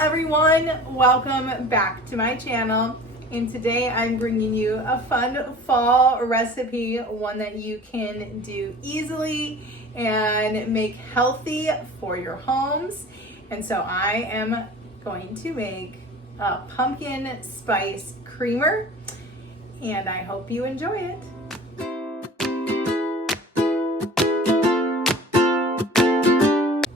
everyone, welcome back to my channel, and today I'm bringing you a fun fall recipe, one that you can do easily and make healthy for your homes. And so I am going to make a pumpkin spice creamer, and I hope you enjoy it.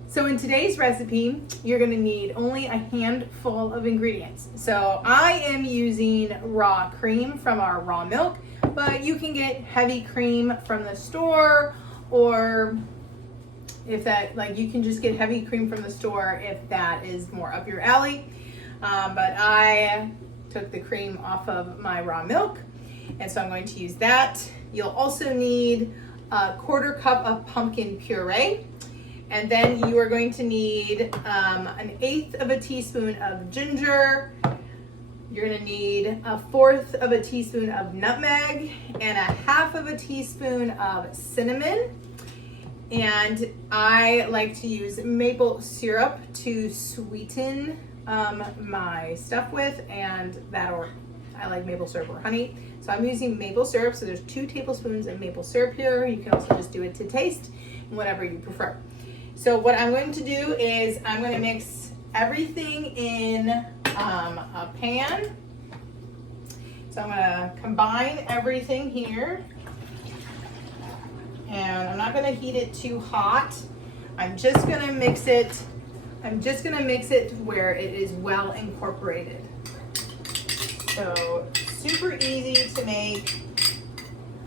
So in today's recipe, you're gonna need only a handful of ingredients. So I am using raw cream from our raw milk, but you can get heavy cream from the store, or if that, you can just get heavy cream from the store if that is more up your alley. But I took the cream off of my raw milk, and so I'm going to use that. You'll also need a 1/4 cup of pumpkin puree. And then you are going to need 1/8 of a teaspoon of ginger. You're gonna need 1/4 of a teaspoon of nutmeg and 1/2 of a teaspoon of cinnamon. And I like to use maple syrup to sweeten my stuff with, and I like maple syrup or honey. So I'm using maple syrup, so there's 2 tablespoons of maple syrup here. You can also just do it to taste, whatever you prefer. So what I'm going to do is I'm going to mix everything in a pan. So I'm going to combine everything here. And I'm not going to heat it too hot. I'm just going to mix it. I'm just going to mix it where it is well incorporated. So super easy to make.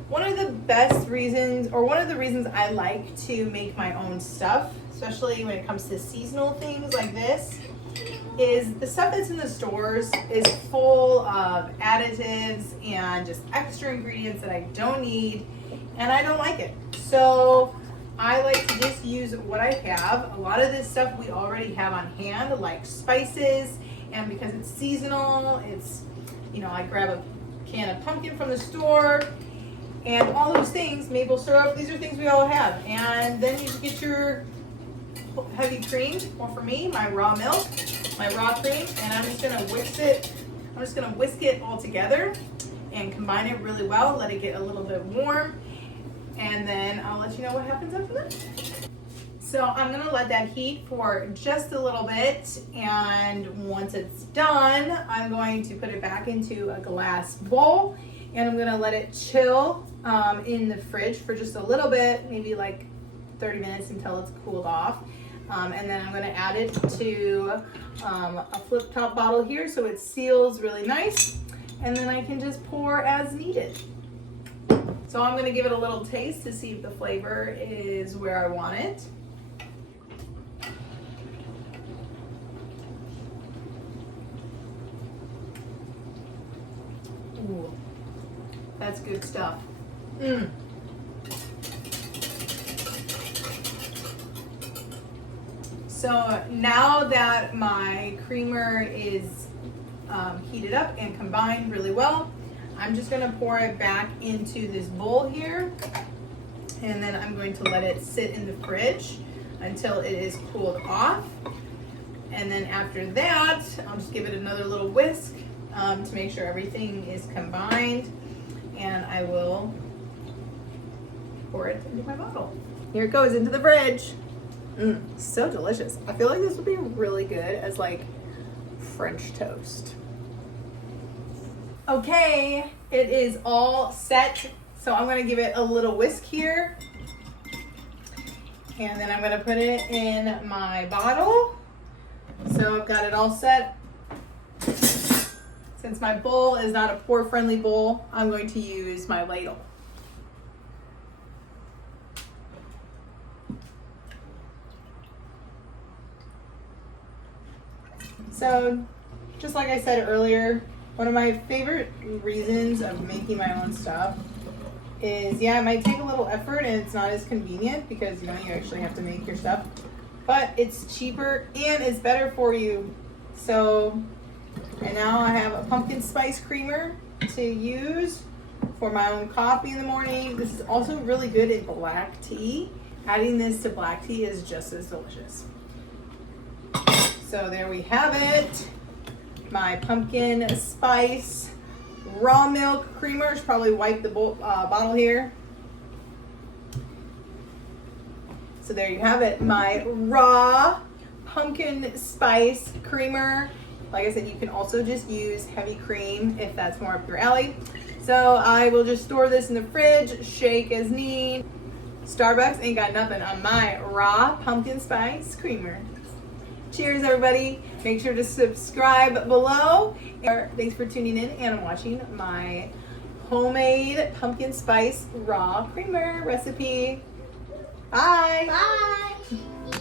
One of the best reasons, or one of the reasons I like to make my own stuff, especially when it comes to seasonal things like this, is the stuff that's in the stores is full of additives and just extra ingredients that I don't need, and I don't like it. So I like to just use what I have. A lot of this stuff we already have on hand, like spices, and because it's seasonal, it's, I grab a can of pumpkin from the store, and all those things, maple syrup, these are things we all have. And then you just get your heavy cream, or for me, my raw milk, my raw cream, and I'm just gonna whisk it. I'm just gonna whisk it all together and combine it really well, let it get a little bit warm, and then I'll let you know what happens after that. So I'm gonna let that heat for just a little bit, and once it's done, I'm going to put it back into a glass bowl, and I'm gonna let it chill in the fridge for just a little bit, maybe like 30 minutes until it's cooled off. And then I'm gonna add it to a flip top bottle here so it seals really nice, and then I can just pour as needed. So I'm gonna give it a little taste to see if the flavor is where I want it. Ooh, that's good stuff. So now that my creamer is heated up and combined really well, I'm just gonna pour it back into this bowl here, and then I'm going to let it sit in the fridge until it is cooled off. And then after that, I'll just give it another little whisk to make sure everything is combined, and I will pour it into my bottle. Here it goes into the fridge. So delicious. I feel like this would be really good as French toast. Okay, it is all set. So I'm gonna give it a little whisk here, and then I'm gonna put it in my bottle. So I've got it all set. Since my bowl is not a pour-friendly bowl, I'm going to use my ladle. So, just like I said earlier, one of my favorite reasons of making my own stuff is, it might take a little effort and it's not as convenient because, you actually have to make your stuff, but it's cheaper and it's better for you. So, and now I have a pumpkin spice creamer to use for my own coffee in the morning. This is also really good in black tea. Adding this to black tea is just as delicious. So there we have it. My pumpkin spice raw milk creamer. Should probably wipe the bottle here. So there you have it, my raw pumpkin spice creamer. Like I said, you can also just use heavy cream if that's more up your alley. So I will just store this in the fridge, shake as need. Starbucks ain't got nothing on my raw pumpkin spice creamer. Cheers, everybody. Make sure to subscribe below. Thanks for tuning in and watching my homemade pumpkin spice raw creamer recipe. Bye. Bye.